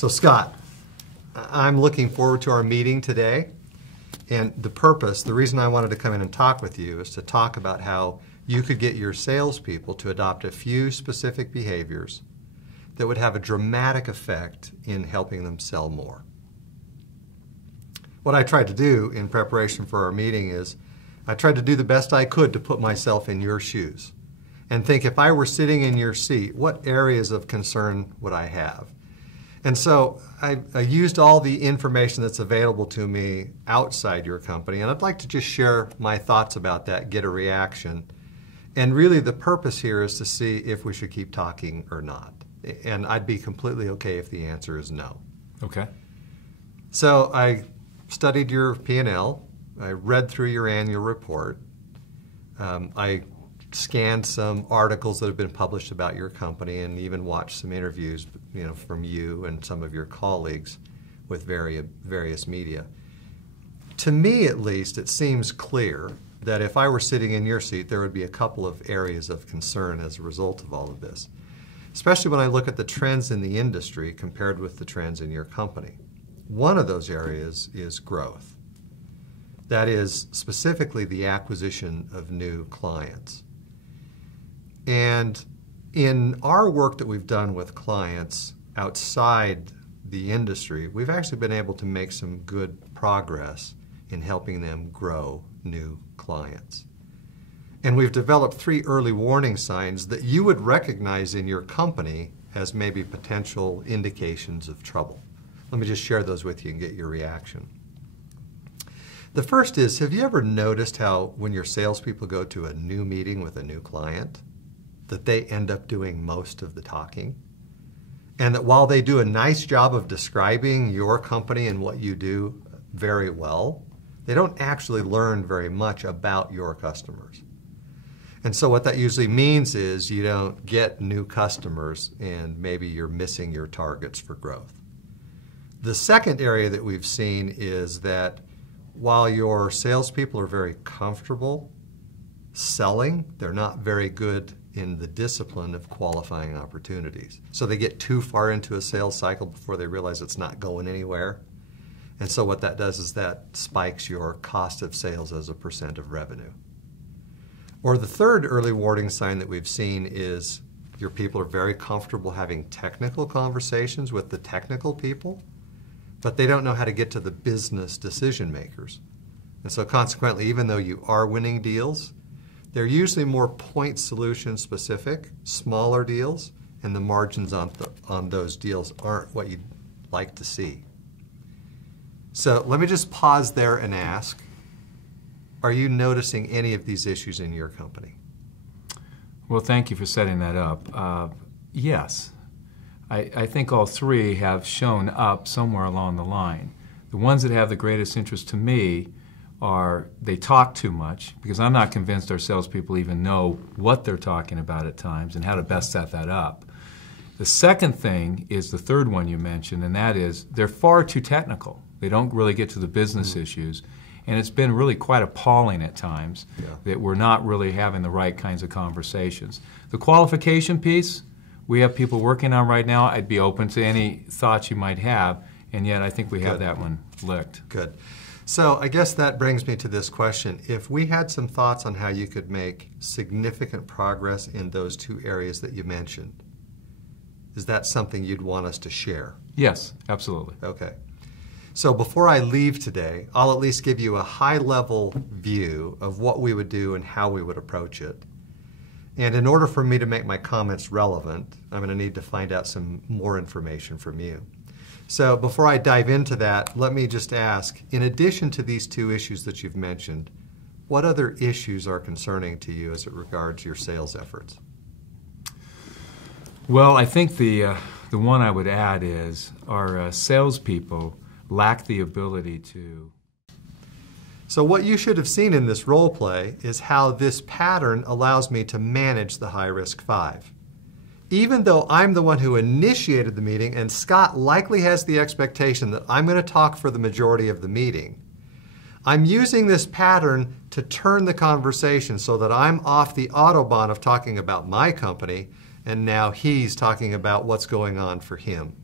So Scott, I'm looking forward to our meeting today. And the reason I wanted to come in and talk with you is to talk about how you could get your salespeople to adopt a few specific behaviors that would have a dramatic effect in helping them sell more. What I tried to do in preparation for our meeting is I tried to do the best I could to put myself in your shoes and think, if I were sitting in your seat, what areas of concern would I have? And so I used all the information that's available to me outside your company, and I'd like to just share my thoughts about that, get a reaction. And really the purpose here is to see if we should keep talking or not. And I'd be completely okay if the answer is no. Okay. So I studied your P&L. I read through your annual report. I scanned some articles that have been published about your company and even watched some interviews, from you and some of your colleagues with various media. To me, at least, it seems clear that if I were sitting in your seat, there would be a couple of areas of concern as a result of all of this, especially when I look at the trends in the industry compared with the trends in your company. One of those areas is growth. That is specifically the acquisition of new clients. And in our work that we've done with clients outside the industry, we've actually been able to make some good progress in helping them grow new clients. And we've developed 3 early warning signs that you would recognize in your company as maybe potential indications of trouble. Let me just share those with you and get your reaction. The first is, have you ever noticed how when your salespeople go to a new meeting with a new client, that they end up doing most of the talking? And that while they do a nice job of describing your company and what you do very well, they don't actually learn very much about your customers. And so what that usually means is you don't get new customers and maybe you're missing your targets for growth. The second area that we've seen is that while your salespeople are very comfortable selling, they're not very good in the discipline of qualifying opportunities. So they get too far into a sales cycle before they realize it's not going anywhere. And so what that does is that spikes your cost of sales as a % of revenue. Or the third early warning sign that we've seen is your people are very comfortable having technical conversations with the technical people, but they don't know how to get to the business decision makers. And so consequently, even though you are winning deals, they're usually more point solution specific, smaller deals, and the margins on those deals aren't what you'd like to see. So let me just pause there and ask, are you noticing any of these issues in your company? Well, thank you for setting that up. Yes. I think all 3 have shown up somewhere along the line. The ones that have the greatest interest to me are they talk too much, because I'm not convinced our salespeople even know what they're talking about at times and how to best set that up. The second thing is the third one you mentioned, and that is they're far too technical. They don't really get to the business issues. And it's been really quite appalling at times that we're not really having the right kinds of conversations. The qualification piece, we have people working on right now. I'd be open to any thoughts you might have, and yet I think we have that one licked. Good. So I guess that brings me to this question. If we had some thoughts on how you could make significant progress in those 2 areas that you mentioned, is that something you'd want us to share? Yes, absolutely. Okay. So before I leave today, I'll at least give you a high-level view of what we would do and how we would approach it. And in order for me to make my comments relevant, I'm going to need to find out some more information from you. So before I dive into that, let me just ask, in addition to these 2 issues that you've mentioned, what other issues are concerning to you as it regards your sales efforts? Well, I think the one I would add is our salespeople lack the ability to... So what you should have seen in this role play is how this pattern allows me to manage the high-risk 5. Even though I'm the one who initiated the meeting and Scott likely has the expectation that I'm going to talk for the majority of the meeting, I'm using this pattern to turn the conversation so that I'm off the Autobahn of talking about my company, and now he's talking about what's going on for him.